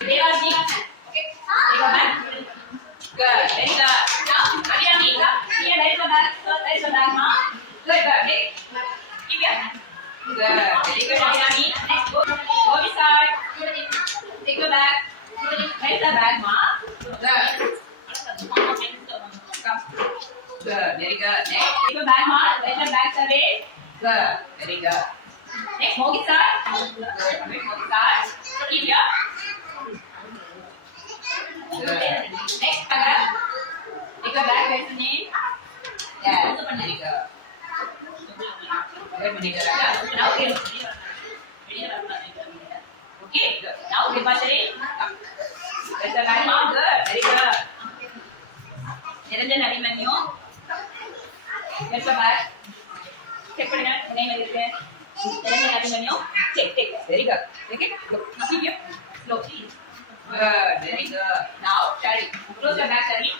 Devashi. Okay. Take your back. Good. Very good. Now, Abhiyami, come. Here, there is a bag. So, there is a bag, ma. Good, good. Take. Keep your hand. Good. Very good, Abhiyami. Next, go. Go this side. Take your bag. There is a bag, ma. Good. Come. Good. Very good. Next, take your bag, ma. Let your bags away. Good. Very good. Next, move this side. Good. Move this side. Keep your. Good. Next, bag. Take your bag. Where's the name? Yes. Very good. Good, Monica. Now, okay. Okay. Good. Now, Vipashari. Come. There's the bag, mom. Good. Very good. Niranjan Abhimanyu. There's the bag. Check for it. Name is there. Niranjan Abhimanyu. Check. Take. Very good. Take it. Good. Now, keep your. Slow. Good. Very good. Now, Shari. Close your bag, Shari.